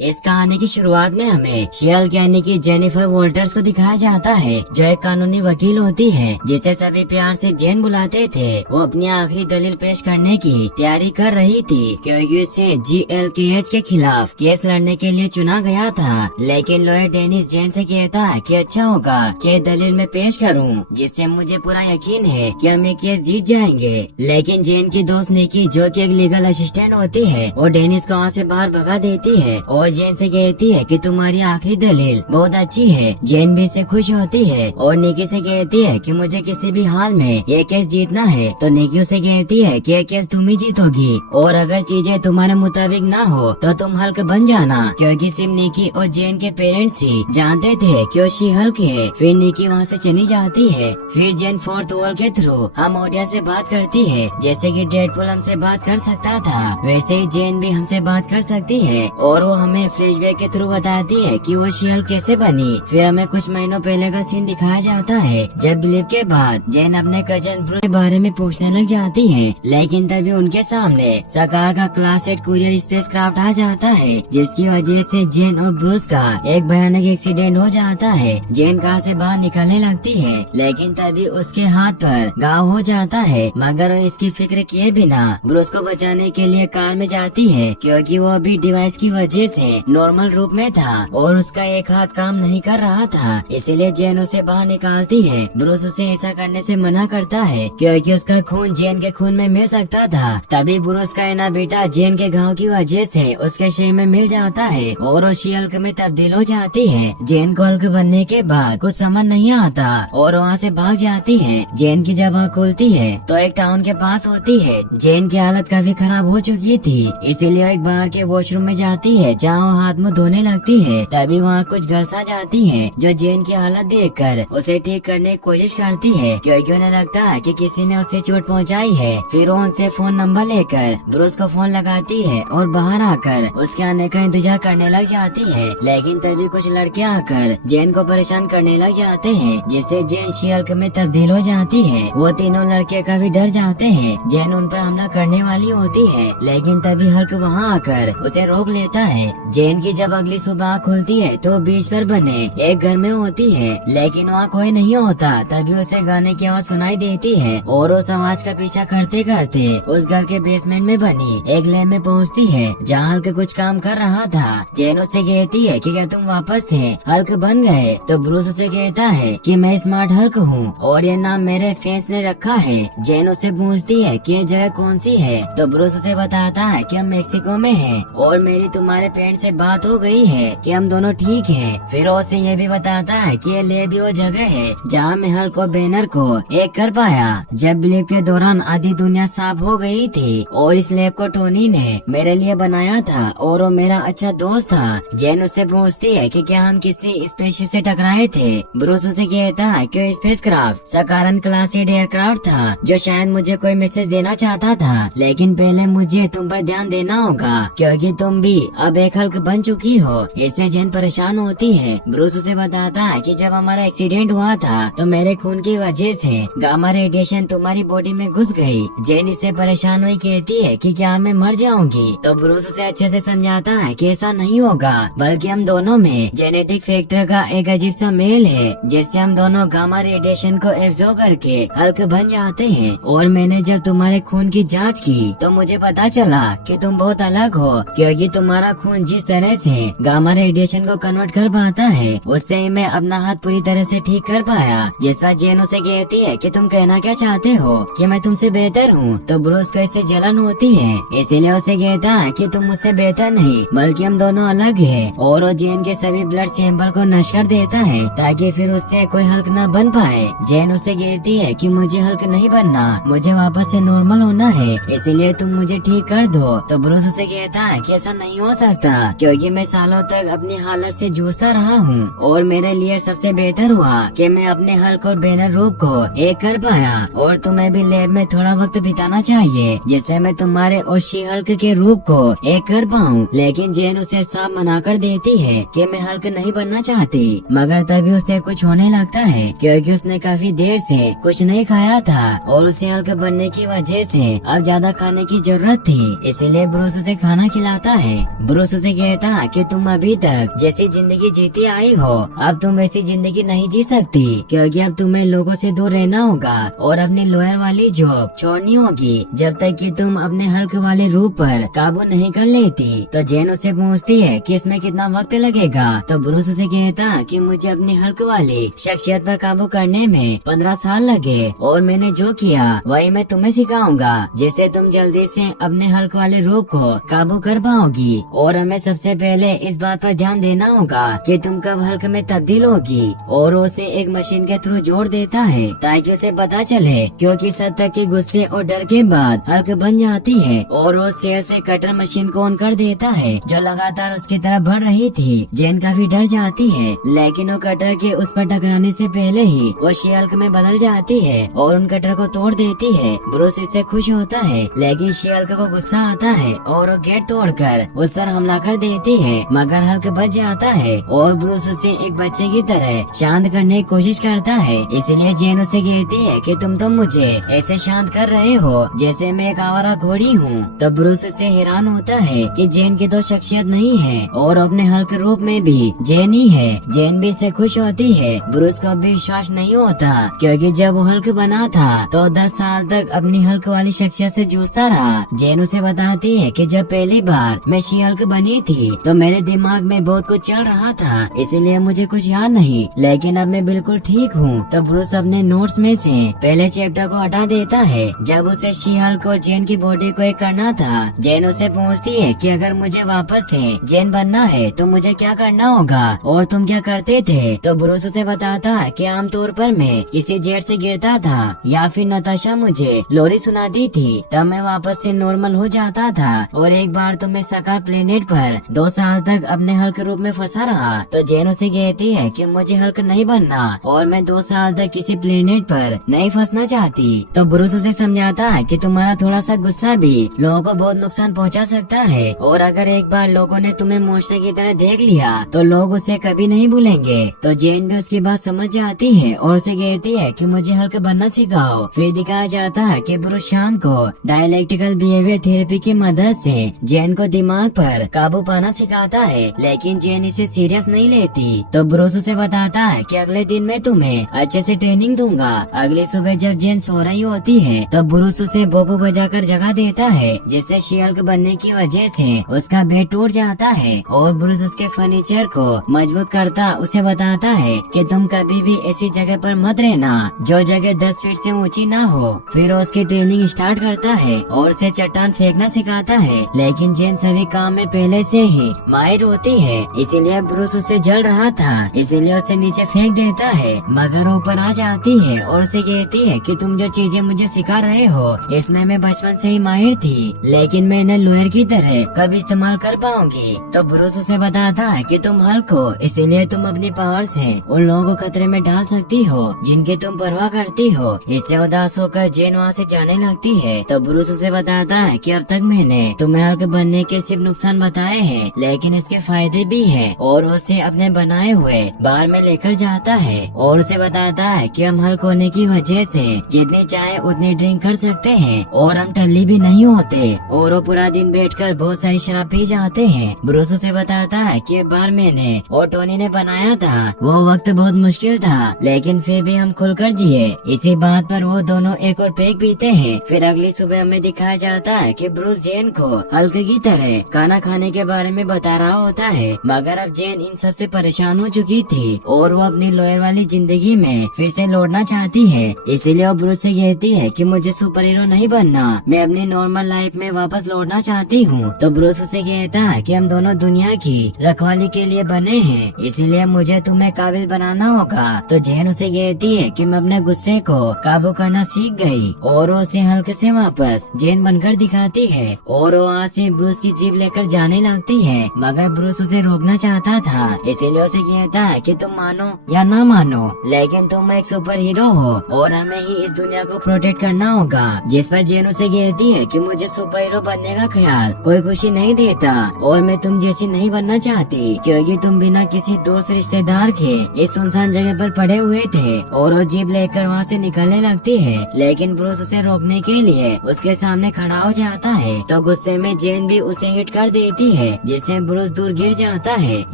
इस कहानी की शुरुआत में हमें शी-हल्क यानी कि जेनिफर वॉल्टर्स को दिखाया जाता है, जो एक कानूनी वकील होती है जिसे सभी प्यार से जेन बुलाते थे। वो अपनी आखिरी दलील पेश करने की तैयारी कर रही थी क्योंकि उसे GLKH के खिलाफ केस लड़ने के लिए चुना गया था। लेकिन लॉयर डेनिस जेन से कहता है कि अच्छा होगा कि दलील में पेश करूं, जिससे मुझे पूरा यकीन है कि हम ये केस जीत जाएंगे। लेकिन जेन की दोस्त निकी, जो कि एक लीगल असिस्टेंट होती है, वो डेनिस को वहाँ से बाहर भगा देती है और जेन से कहती है कि तुम्हारी आखिरी दलील बहुत अच्छी है। जेन भी इससे खुश होती है और निकी से कहती है कि मुझे किसी भी हाल में ये केस जीतना है। तो निकी उसे कहती है कि ये केस तुम ही जीतोगी और अगर चीजें तुम्हारे मुताबिक ना हो तो तुम हल्क बन जाना, क्योंकि सिर्फ निकी और जेन के पेरेंट्स ही जानते थे कि वो शी-हल्क है। फिर निकी वहाँ से चली जाती है। फिर जेन फोर्थ वॉल के थ्रू हम ऑडियंस से बात करती है। जैसे कि डेडपूल हमसे बात कर सकता था, वैसे ही जेन भी हमसे बात कर सकती है और वो हमें फ्लैशबैक के थ्रू बताती है कि वो शी-हल्क कैसे बनी। फिर हमें कुछ महीनों पहले का सीन दिखाया जाता है, जब बिलीव के बाद जेन अपने कजन ब्रूस के बारे में पूछने लग जाती है। लेकिन तभी उनके सामने सकार का क्लास 8 कुरियर स्पेसक्राफ्ट आ जाता है, जिसकी वजह से जेन और ब्रूस का एक भयानक एक्सीडेंट हो जाता है। जेन कार से बाहर निकलने लगती है, लेकिन तभी उसके हाथ पर घाव हो जाता है, मगर वो इसकी फिक्र किए बिना ब्रूस को बचाने के लिए कार में जाती है, क्योंकि वो अभी डिवाइस की वजह से नॉर्मल रूप में था और उसका एक हाथ काम नहीं कर रहा था। इसीलिए जेन उसे बाहर निकालती है। ब्रूस उसे ऐसा करने से मना करता है क्योंकि उसका खून जेन के खून में मिल सकता था। तभी ब्रूस का ना बेटा जेन के घाव की वजह से उसके शरीर में मिल जाता है और वो शी-हल्क में तब्दील हो जाती है। जेन को हल्क बनने के बाद कुछ समझ नहीं आता और वहाँ से भाग जाती है। जेन की जब आँख खुलती है तो एक टाउन के पास होती है। जेन की हालत काफी खराब हो चुकी थी, इसीलिए एक बाहर के वॉशरूम में जाती है, जहाँ वो हाथ मुँह धोने लगती है। तभी वहाँ कुछ गर्ल्स आ जाती है, जो जेन की हालत देखकर उसे ठीक करने की कोशिश करती है, क्योंकि उन्हें लगता है कि किसी ने उसे चोट पहुँचाई है। फिर वो उनसे फोन नंबर लेकर ब्रूस को फोन लगाती है और बाहर आकर उसके आने का इंतजार करने लग जाती है। लेकिन तभी कुछ लड़के आकर जेन को परेशान करने लग जाते हैं, जिससे जेन शी-हल्क में तब्दील हो जाती है। वो तीनों लड़के काफी डर जाते हैं। जेन उन पर हमला करने वाली होती है, लेकिन तभी हल्क वहाँ आकर उसे रोक लेता है। जेन की जब अगली सुबह खुलती है तो बीच पर बने एक घर में होती है, लेकिन वहाँ कोई नहीं होता। तभी उसे गाने की आवाज सुनाई देती है और वो समाज का पीछा करते करते उस घर के बेसमेंट में बनी एक लैब में पहुँचती है, जहाँ हल्क कुछ काम कर रहा था। जेन उससे कहती है कि क्या तुम वापस से हल्क बन गए? तो ब्रूस उसे कहता है कि मैं स्मार्ट हल्क हूँ और ये नाम मेरे फैंस ने रखा है। जेन उससे पूछती है कि ये जगह कौन सी है? तो ब्रूस उसे बताता है कि हम मेक्सिको में हैं और मेरी तुम्हारे पेरेंट्स से बात हो गई है कि हम दोनों ठीक हैं। फिर उसे ये भी बताता है कि ये लैब वो जगह है जहाँ मैं हल्क और बैनर को एक कर पाया जब बिलीव के दौरान आधी दुनिया साफ हो गई थी, और इस लैब को टोनी ने मेरे लिए बनाया था और वो मेरा अच्छा दोस्त था। जेन उससे पूछती है कि क्या हम किसी स्पेसशिप से टकराए थे? ब्रूस उसे कहता है कि स्पेसक्राफ्ट सकारन क्लास 8 एयरक्राफ्ट था, जो शायद मुझे कोई मैसेज देना चाहता था। लेकिन पहले मुझे तुम पर ध्यान देना होगा, क्योंकि तुम भी अब एक हल्क बन चुकी हो। इससे जेन परेशान होती है। ब्रूस उसे बताता है कि जब हमारा एक्सीडेंट हुआ था तो मेरे खून की वजह से गामा रेडिएशन तुम्हारी बॉडी में घुस गई। जेन इससे परेशान हुई कहती है कि क्या मैं मर जाऊंगी? तो ब्रूस उसे अच्छे से समझाता है कि ऐसा नहीं होगा, बल्कि हम दोनों में जेनेटिक फैक्टर का एक अजीब सा मेल है, जिससे हम दोनों गामा रेडिएशन को एब्जॉर्ब करके हल्क बन जाते हैं। और मैंने जब तुम्हारे खून की जांच की तो मुझे पता चला कि तुम बहुत अलग हो, क्योंकि तुम्हारा खून जिस तरह से गामा रेडिएशन को कन्वर्ट कर पाता है, उससे ही मैं अपना हाथ पूरी तरह से ठीक कर पाया। जिस पर जेन उसे कहती है कि तुम कहना क्या चाहते हो कि मैं तुमसे बेहतर हूँ? तो ब्रूस को इससे जलन होती है, इसीलिए उसे कहता है कि तुम मुझसे बेहतर नहीं बल्कि हम दोनों अलग हैं। और वो जेन के सभी ब्लड सैंपल को नष्ट कर देता है ताकि फिर उससे कोई हल्क न बन पाए। जेन उसे कहती है कि मुझे हल्क नहीं बनना, मुझे वापस से नॉर्मल होना है, इसीलिए तुम मुझे ठीक कर दो। तो ब्रूस उसे कहता है कि ऐसा नहीं हो सकता, क्योंकि मैं सालों तक अपनी हालत से जूझता रहा हूँ और मेरे लिए सबसे बेहतर हुआ कि मैं अपने हल्क और बैनर रूप को एक कर पाया। और तुम्हें भी लैब में थोड़ा वक्त बिताना चाहिए, जिससे मैं तुम्हारे और शी-हल्क के रूप को एक कर पाऊँ। लेकिन जेन उसे साफ मना कर देती है कि मैं हल्क नहीं बनना चाहती। मगर तभी उसे कुछ होने लगता है, क्योंकि उसने काफी देर से कुछ नहीं खाया था और उसे हल्क बनने की वजह से अब ज्यादा खाने की जरूरत थी। इसीलिए ब्रूस उसे खाना खिलाता है। ब्रूस उसे उसे कहता कि तुम अभी तक जैसी जिंदगी जीती आई हो, अब तुम वैसी जिंदगी नहीं जी सकती, क्योंकि अब तुम्हें लोगों से दूर रहना होगा और अपनी लॉयर वाली जॉब छोड़नी होगी जब तक कि तुम अपने हल्क वाले रूप पर काबू नहीं कर लेती। तो जेन उसे पूछती है कि इसमें कितना वक्त लगेगा। तो ब्रूस उसे कहता कि मुझे अपनी हल्क वाली शख्सियत पर काबू करने में 15 साल लगे और मैंने जो किया वही मैं तुम्हें सिखाऊंगा, जिससे तुम जल्दी से अपने हल्क वाले रूप को काबू कर पाओगी। और हमें सबसे पहले इस बात पर ध्यान देना होगा कि तुम कब हल्क में तब्दील होगी। और उसे एक मशीन के थ्रू जोड़ देता है ताकि उसे पता चले, क्योंकि सत्ता के गुस्से और डर के बाद हल्क बन जाती है। और वो सेल से कटर मशीन को ऑन कर देता है जो लगातार उसकी तरफ बढ़ रही थी। जेन काफी डर जाती है, लेकिन वो कटर के उस पर टकराने से पहले ही वो शी हल्क में बदल जाती है और उन कटर को तोड़ देती है। ब्रूस इससे खुश होता है, लेकिन शी हल्क को गुस्सा आता है और वो गेट तोड़कर उस पर हमला कर देती है, मगर हल्क बच जाता है और ब्रूस उसे एक बच्चे की तरह शांत करने की कोशिश करता है। इसलिए जेन उसे कहती है कि तुम तो मुझे ऐसे शांत कर रहे हो जैसे मैं एक आवारा घोड़ी हूँ। तब ब्रूस से हैरान होता है कि जेन की तो शख्सियत नहीं है और अपने हल्क रूप में भी जेन ही है। जेन भी इससे खुश होती है। ब्रूस को भी विश्वास नहीं होता, क्योंकि जब वो हल्क बना था तो 10 साल तक अपनी हल्क वाली शख्सियत से जूझता रहा। जेन उसे बताती है कि जब पहली बार मैं शी हल्क बनी थी तो मेरे दिमाग में बहुत कुछ चल रहा था, इसलिए मुझे कुछ याद नहीं, लेकिन अब मैं बिल्कुल ठीक हूँ। तो ब्रूस अपने नोट्स में से पहले चैप्टर को हटा देता है जब उसे शी हल्क और जेन की बॉडी को एक करना था। जेन उसे पूछती है कि अगर मुझे वापस से जेन बनना है तो मुझे क्या करना होगा और तुम क्या करते थे। तो ब्रूस उसे बताता है कि आमतौर पर मैं किसी जेट से गिरता था या फिर नताशा मुझे लोरी सुनाती थी, तब मैं वापस से नॉर्मल हो जाता था। और एक बार तो मैं सकार प्लेनेट पर 2 साल तक अपने हल्क रूप में फंसा रहा। तो जेन उसे कहती है कि मुझे हल्क नहीं बनना और मैं 2 साल तक किसी प्लेनेट पर नहीं फंसना चाहती। तो ब्रूस उसे समझाता है कि तुम्हारा थोड़ा सा गुस्सा भी लोगों को बहुत नुकसान पहुंचा सकता है, और अगर एक बार लोगों ने तुम्हें मोशने की तरह देख लिया तो लोग उसे कभी नहीं भूलेंगे। तो जेन भी उसकी बात समझ जाती है और उसे कहती है कि मुझे हल्क बनना सिखाओ। फिर दिखाया जाता है कि ब्रूस शाम को डायलेक्टिकल बिहेवियर थेरेपी की मदद से जेन को दिमाग पर काबू पाना सिखाता है, लेकिन जेन इसे सीरियस नहीं लेती। तो ब्रूस उसे बताता है कि अगले दिन मैं तुम्हें अच्छे से ट्रेनिंग दूंगा। अगली सुबह जब जेन सो रही होती है तो ब्रूस उसे बोबो बजाकर जगा देता है, जिससे शी हल्क बनने की वजह से उसका बेड टूट जाता है। और ब्रूस उसके फर्नीचर को मजबूत करता उसे बताता है कि तुम कभी भी ऐसी जगह पर मत रहना जो जगह 10 फीट से ऊंची ना हो। फिर उसकी ट्रेनिंग स्टार्ट करता है और उसे चट्टान फेंकना सिखाता है, लेकिन जेन सभी काम में पहले से ही माहिर होती है, इसीलिए ब्रूस उससे जल रहा था, इसीलिए उसे नीचे फेंक देता है। मगर ऊपर आ जाती है और उसे कहती है कि तुम जो चीजें मुझे सिखा रहे हो इसमें मैं बचपन से ही माहिर थी, लेकिन मैं इन्हें लोयर की तरह कब इस्तेमाल कर पाऊंगी। तो ब्रूस उसे बताता है कि तुम हल्क हो, इसीलिए तुम अपनी पावर से उन लोगों को खतरे में डाल सकती हो जिनकी तुम परवाह करती हो। इससे उदास होकर जेन वहाँ से जाने लगती है। तो ब्रूस उसे बताता है कि अब तक मैंने तुम्हें हल्क बनने के सिर्फ नुकसान बताए हैं, लेकिन इसके फायदे भी हैं। और उसे अपने बनाए हुए बार में लेकर जाता है और उसे बताता है कि हम हल्क होने की वजह से जितनी चाहे उतनी ड्रिंक कर सकते हैं और हम टल्ली भी नहीं होते, और वो पूरा दिन बैठकर बहुत सारी शराब पी जाते हैं। ब्रूस उसे बताता है कि ये बार मैंने और टोनी ने बनाया था, वो वक्त बहुत मुश्किल था, लेकिन फिर भी हम खुलकर जिए। इसी बात पर वो दोनों एक और पेग पीते हैं। फिर अगली सुबह हमें दिखाया जाता है कि ब्रूस जेन को हल्क की तरह खाना खाने के बारे में बता रहा होता है, मगर अब जेन इन सब से परेशान हो चुकी थी और वो अपनी लॉयर वाली जिंदगी में फिर से लौटना चाहती है। इसीलिए वो ब्रूस से कहती है कि मुझे सुपर हीरो नहीं बनना, मैं अपनी नॉर्मल लाइफ में वापस लौटना चाहती हूँ। तो ब्रूस उसे कहता है कि हम दोनों दुनिया की रखवाली के लिए बने हैं, इसीलिए मुझे तुम्हें काबिल बनाना होगा। तो जेन उसे कहती है कि मैं अपने गुस्से को काबू करना सीख गई, और वो उसे हल्क से वापस जेन बनकर दिखाती है और वो वहाँ से ब्रूस की जीप लेकर जाने लगती है, मगर ब्रूस उसे रोकना चाहता था। इसीलिए उसे कहता है कि तुम मानो या ना मानो, लेकिन तुम एक सुपर हीरो हो और हमें ही इस दुनिया को प्रोटेक्ट करना होगा। जिस पर जेन उसे कहती है कि मुझे सुपर हीरो बनने का ख्याल कोई खुशी नहीं देता और मैं तुम जैसी नहीं बनना चाहती, क्योंकि तुम बिना किसी दोस्त रिश्तेदार के इस सुनसान जगह पर पड़े हुए थे। और वो जीप लेकर वहाँ से निकलने लगती है, लेकिन ब्रूस उसे रोकने के लिए उसके सामने खड़ा हो जाता है। तो गुस्से में जेन भी उसे हिट कर देती है है, जिससे ब्रूस दूर गिर जाता है।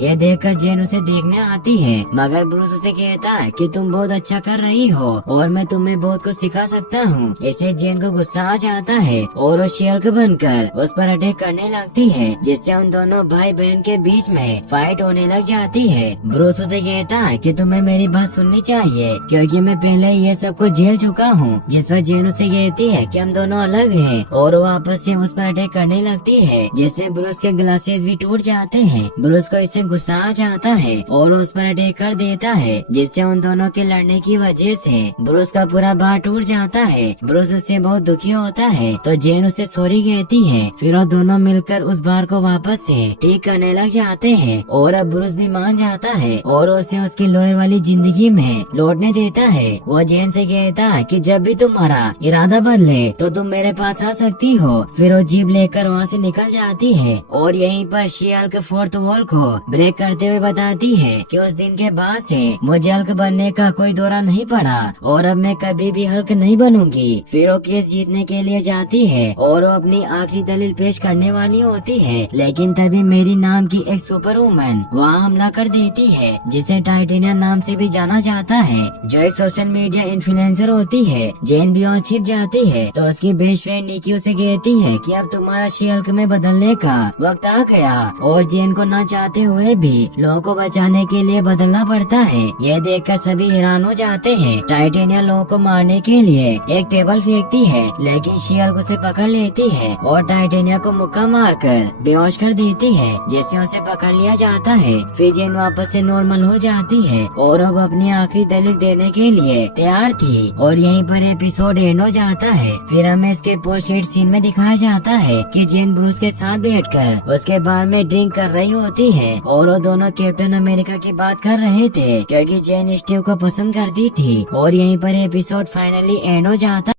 यह देखकर जेन उसे देखने आती है, मगर ब्रूस उसे कहता है कि तुम बहुत अच्छा कर रही हो और मैं तुम्हें बहुत कुछ सिखा सकता हूँ। इससे जेन को गुस्सा आ जाता है और वो शियल्क बनकर उस पर अटैक करने लगती है, जिससे उन दोनों भाई बहन के बीच में फाइट होने लग जाती है। ब्रूस उसे कहता है कि तुम्हें मेरी बात सुननी चाहिए, क्योंकि मैं पहले ये सब कुछ झेल चुका हूँ। जिस पर जेन उसे कहती है कि हम दोनों अलग हैं, और वो वापस से उस पर अटैक करने लगती है, जिससे ब्रूस के ग्लासेस भी टूट जाते हैं। ब्रूस को इससे गुस्सा आ जाता है और उस पर अटैक कर देता है, जिससे उन दोनों के लड़ने की वजह से ब्रूस का पूरा बार टूट जाता है। ब्रूस उससे बहुत दुखी होता है, तो जेन उसे सॉरी कहती है। फिर वो दोनों मिलकर उस बार को वापस से ठीक करने लग जाते हैं, और अब ब्रूस भी मान जाता है और उसे उसकी लॉयर वाली जिंदगी में लौटने देता है। वो जेन से कहता है कि जब भी तुम्हारा इरादा बदले तो तुम मेरे पास आ सकती हो। फिर वो जीप लेकर वहाँ से निकल जाती है, और यहीं पर शियल्क फोर्थ वॉल को ब्रेक करते हुए बताती है कि उस दिन के बाद से मुझे हल्क बनने का कोई दौरा नहीं पड़ा, और अब मैं कभी भी हल्क नहीं बनूंगी। फिर वो केस जीतने के लिए जाती है और वो अपनी आखिरी दलील पेश करने वाली होती है, लेकिन तभी मेरी नाम की एक सुपर वुमन वहाँ हमला कर देती है, जिसे टाइटेनिया नाम से भी जाना जाता है, जो एक सोशल मीडिया इन्फ्लुएंसर होती है। जेन भी वहाँ छिप जाती है, तो उसकी बेस्ट फ्रेंड निकी उसे कहती है कि अब तुम्हारा शियल्क में बदलने का वक्त आ गया, और जेन को ना चाहते हुए भी लोगों को बचाने के लिए बदलना पड़ता है। यह देखकर सभी हैरान हो जाते हैं। टाइटेनिया लोगों को मारने के लिए एक टेबल फेंकती है, लेकिन शियल्क उसे पकड़ लेती है और टाइटेनिया को मुक्का मारकर बेहोश कर देती है, जिससे उसे पकड़ लिया जाता है। फिर जेन वापस से नॉर्मल हो जाती है और अब अपनी आखिरी दलील देने के लिए तैयार थी, और यहीं पर एपिसोड एंड हो जाता है। फिर हमें इसके पोस्ट क्रेडिट सीन में दिखाया जाता है कि जेन ब्रूस के साथ बैठकर उसके बार में ड्रिंक कर रही होती है, और वो दोनों कैप्टन अमेरिका की बात कर रहे थे, क्योंकि जेन स्टीव को पसंद करती थी। और यहीं पर एपिसोड फाइनली एंड हो जाता